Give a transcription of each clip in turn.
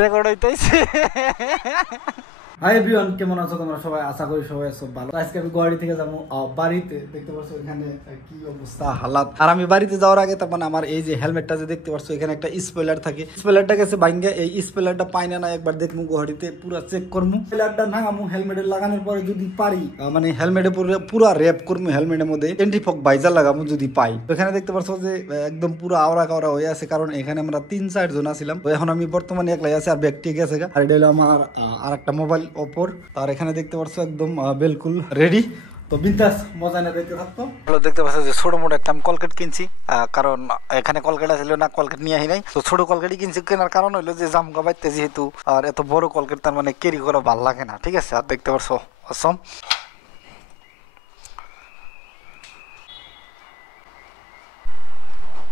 Record হইতেছে। Hi everyone, কেমন আছো তোমরা সবাই? আশা করি সবাই সব ভালো। আজকে আমি গুয়াহাটি থেকে যাবো বাড়িতে। দেখতে পাচ্ছ এখানে কি অবস্থা হালাত। আর আমি বাড়িতে যাওয়ার আগে তার মানে আমার এই যে হেলমেটটা যে দেখতে পাচ্ছ এখানে একটা স্পয়লার থাকে, স্পয়লারটা গেছে ভাঙ্গে। এই স্পয়লারটা পাই না একবার দেখবো গুয়াহাটিতে, পুরো চেক করবো। স্পয়লারটা নাগামু হেলমেটে লাগানোর পরে যদি পারি মানে হেলমেটে পুরো র্যাপ করবো, হেলমেটের মধ্যে এন্টিফক ভাইজার লাগাবো যদি পাই। এখানে দেখতে পাচ্ছ যে একদম পুরো আওড়া কাওড়া হয়ে আছে, কারণ এখানে আমরা 3-4 জন আছিলাম। তো এখন আমি বর্তমানে একলাই আছি, আর ব্যাগটি গেছে। আর এটা হলো আমার আর একটা মোবাইল অপর। আর এখানে দেখতে পাচ্ছ একদম বিলকুল রেডি। তো বিন্দাস মজা না দেখতে থাকতো। দেখতে পাচ্ছ যে ছোট মোটো একটা আমি কলকেট কিনছি, কারণ এখানে কলকেট ছিল না, কলকেট নিয়ে আহি নাই। তো ছোট কলকেটই কিনছি। কেনার কারণ হইলো যে জামগা বাইতে যেহেতু, আর এত বড় কলকেট তার মানে ক্যারি করা ভালো লাগে না, ঠিক আছে। আর দেখতে পাচ্ছ অসম।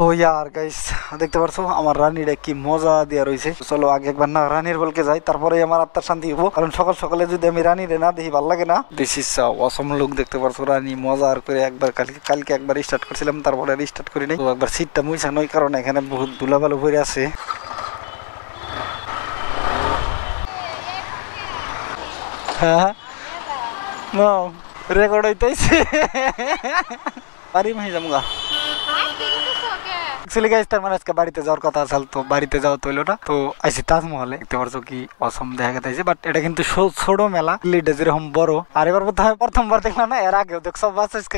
ও ইয়ার গাইস, দেখতে পারছো আমার রানীরা কি মজা দিয়া রয়েছে। চলো আগে একবার না রানীর বলকে যাই, তারপরে আমার আত্মার শান্তি হবো। কারণ সকাল সকালে যদি আমি রানীরে না দেখি ভালো লাগে না। This is Assam look. দেখতে পারছো রানী মজার করে একবার কালকে একবার স্টার্ট করছিলাম, তারপরে আর স্টার্ট করি নাই। তো একবার সিটটা মুইছা নই, কারণ এখানে বহুত ধুলাবালু ভরে আছে। হ্যাঁ রেকর্ড হইতেছে। বাড়ি মাহি যামগা। বাড়িতে যাওয়ার কথা আছে, তো বাড়িতে যাওয়া তো হইলো না। তো আইসি তাজমহলে। দেখতে পারছো কি অসম দেখা গেছে। বাট এটা কিন্তু ছোট মেলা, লিডে যেরকম বড়। আর এবার প্রথমবার দেখলাম না, এর আগেও দেখছো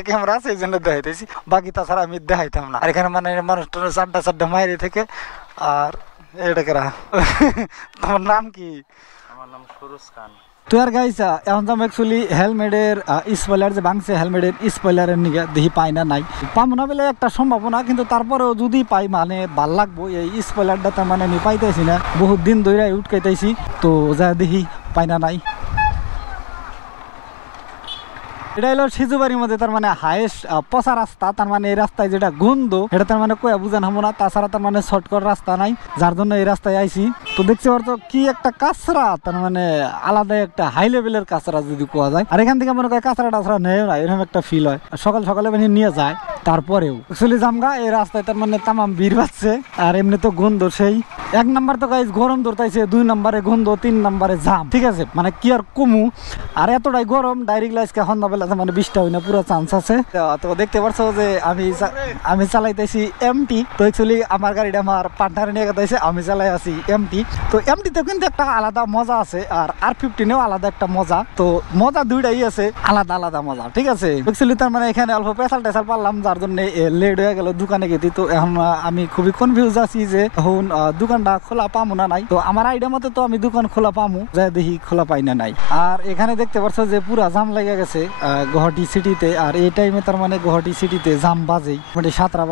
ক্যামেরা আছে, এই জন্য দেখাইতেছি। বাকি তাছাড়া আমি দেখাইতাম না। আর এখানে মানে মানুষ চারটা মাইরে থেকে। আর এটা কেরা? তোমার নাম কি? আমার নাম সুরজ খান। তো আর গাইছা এখন যাম অ্যাকচুয়ালি হেলমেটের স্পয়লার যে ভাঙছে, হেলমেটের স্পয়লারের নিকে দেখি পাই না নাই। পাবো না বলে একটা সম্ভাবনা, কিন্তু তারপরেও যদি পাই মানে ভাল লাগবো। এই স্পয়লারটা তার মানে আমি পাইতেছি না, বহুত দিন ধরে উঠকাইতেছি। তো যা দেখি পাই না নাই। এটা হলো সিজুবাড়ির মধ্যে তার মানে হাইয়েস্ট পচা রাস্তা। তার মানে এই রাস্তায় যেটা গন্ধ এটা তার মানে কয়া বুঝান হবো না। তাছাড়া তার মানে শর্টকাট রাস্তা নাই, যার জন্য এই রাস্তায় আইছি। তো দেখতে পারতো কি একটা কাঁচরা, তার মানে আলাদা একটা হাই লেভেলের কাঁচরা যদি কোয়া যায়। আর এখান থেকে মনে হয় কাঁচরা টাচরা নেয় না, এরকম একটা ফিল হয়। সকাল সকালে মানে নিয়ে যায়, তারপরেও অ্যাকচুয়ালি জামগা এই রাস্তায় তার মানে তামাম ভিড় পাচ্ছে। আর এমনি তো গন্ধ সেই 1 নাম্বার তো গাইজ গরম ধরতাইছে, 2 নাম্বারে গন্ধ, 3 নাম্বারে জাম, ঠিক আছে। মানে কি আর কমু। আর এতটাই গরম ডাইরেক্ট লাইজকে সন্ধ্যা বেলা মানে 20টা হয় না, পুরো চান্স আছে। তো দেখতে পারছো যে আমি চালাইতেছি এমটি। তো অ্যাকচুয়ালি আমার গাড়িটা আমার পার্টনারে নিয়ে গেছে, আমি চালাই আছি এমটি। তো এমটিতে কিন্তু একটা আলাদা মজা আছে, আর R15-এও আলাদা একটা মজা। তো মজা দুইটাই আছে, আলাদা আলাদা মজা, ঠিক আছে। অ্যাকচুয়ালি তার মানে এখানে অল্প পেশাল টেশাল পারলাম, যার জন্য লেট হয়ে গেল দোকানে গেছি। তো এখন আমি খুবই কনফিউজ আছি যে এখন দোকানটা খোলা পামু না নাই। তো আমার আইডিয়া মতে তো আমি দোকান খোলা পামু, যাই দেখি খোলা পাই না নাই। আর এখানে দেখতে পাচ্ছ যে পুরা জাম লেগে গেছে গুয়াহাটি সিটিতে। আর এই টাইমে তার মানে গুয়াহাটি সিটিতে জাম বাজেই মানে 7টা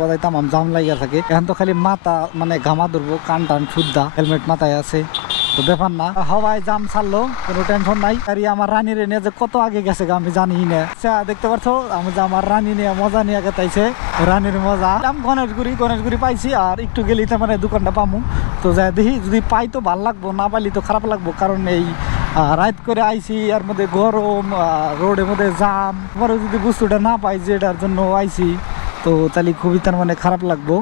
বাজে তামাম জাম লাগিয়া থাকে। এখন তো খালি মাথা মানে ঘামা ধরবো, কান টান শুদ্ধা, হেলমেট মাথায় আছে, তো ব্যাপার না। হওয়াই জাম ছাড়লো, কোনো টেনশন নাই। আর আমার রানী রে নিয়ে যে কত আগে গেছে আমি জানি না। দেখতে পাচ্ছ আমি যে আমার রানী নিয়ে মজা নিয়ে গেতাইছে, রানীর মজা। গণেশগুড়ি পাইছি, আর একটু গেলেই তার মানে দোকানটা পামু। তো যাই দেখি, যদি পাই তো ভাল লাগবো, না পাইলি তো খারাপ লাগবো। কারণ এই রাইড করে আইছি, এর মধ্যে গরম, রোডের মধ্যে জাম, পরে যদি বস্তুটা না পাই যেটার জন্য আইছি, তো তাহলে খুবই তার মানে খারাপ লাগবো।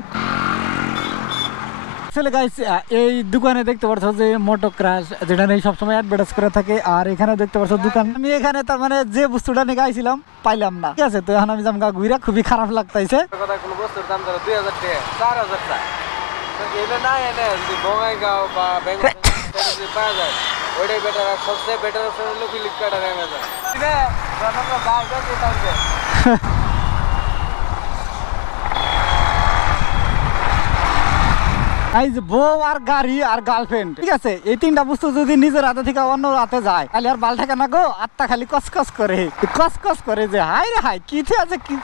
এই দোকানে দেখতে পাচ্ছ যে মোটো ক্রাশ, যেটা নেই সবসময় অ্যাডভার্টাইজ করে থাকে। আর এখানে দেখতে পাচ্ছ দোকান, আমি এখানে তার মানে যে বস্তুটা নিয়ে আইছিলাম পাইলাম না, ঠিক আছে। তো এখন আমি জামগা ঘুরা, খুবই খারাপ লাগতেছে। কোনো বস্তুর দাম ধরো 2000 টাকা, 4000 টাকা। এটা না এনে যদি বঙ্গাইগাঁও বা বেঙ্গল যদি পাওয়া যায়, ওইটাই বেটার। আর সবচেয়ে বেটার অপশন হলো ফ্লিপকার্ট আর অ্যামাজন। ঠিক আছে, আমরা বাইরে যেতে হবে। বউ আর গাড়ি আর গার্লফ্রেন্ড, ঠিক আছে, এই 3টা বস্তু যদি নিজের হাতে থেকে অন্য হাতে যায়, তাহলে আর বাল থাকে না গো। আত্মা খালি কসকস করে যে হাই রে হাই কিথে আছে কি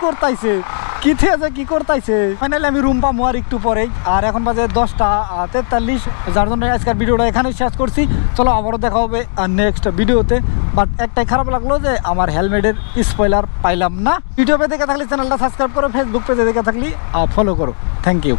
করতাইছে। ফাইনালি আমি রুম পাবো আর একটু পরেই। আর এখন বাজে 10:43, যার জন্য আজকের ভিডিওটা এখানে শেষ করছি। চলো আবারও দেখা হবে নেক্সট ভিডিওতে। বাট একটাই খারাপ লাগলো যে আমার হেলমেটের স্পয়লার পাইলাম না। ইউটিউবে দেখে থাকলে চ্যানেলটা সাবস্ক্রাইব করো, ফেসবুক পেজে দেখে থাকলে ফলো করো। Thank you.